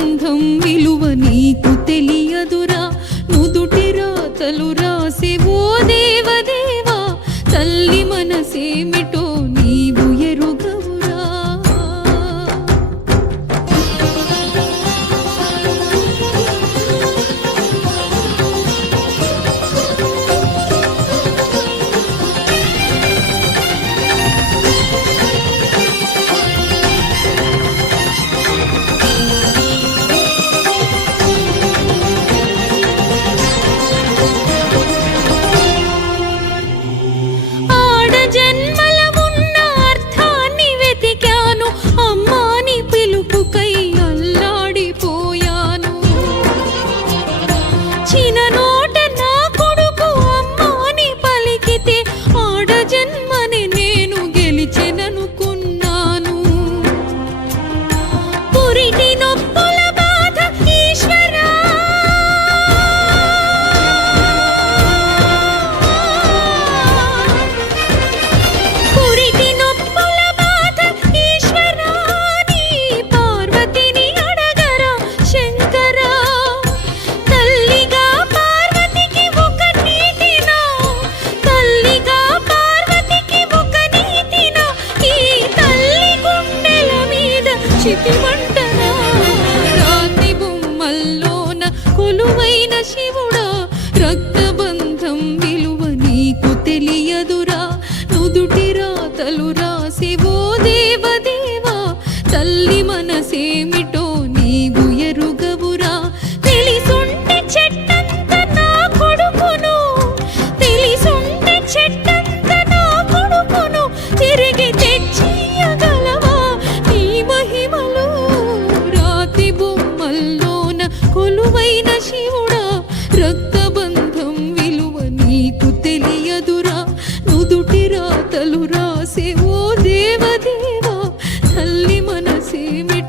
రక్తబంధం విలువ నీకు తెలియదురా నుదుటి రాతలు రాసే ఓ దేవదేవా తల్లి మనసేమిటో నీవు ఎరుగవురా రాతి బొమ్మల్లోన కొలువైన శివుడా రక్తబంధం విలువ నీకు తెలియదురా నుదుటి రాతలు రాసి ఓ దేవదేవా తల్లి మనసేమిటో నీవు ఎరుగవురా తెలిసుంటే చెట్టంత నా కొడుకును తెలిసుంటే చెట్టంత నా కొడుకును తిరిగి తెచ్చియగలవా నీ మహిమలో రాతి బొమ్మల్లోన కొలువైన శివుడా రక్తబంధం విలువ నీకు తెలియదురా నుదుటి రాతలు రాసే ఓ దేవదేవా తల్లి మనసేమి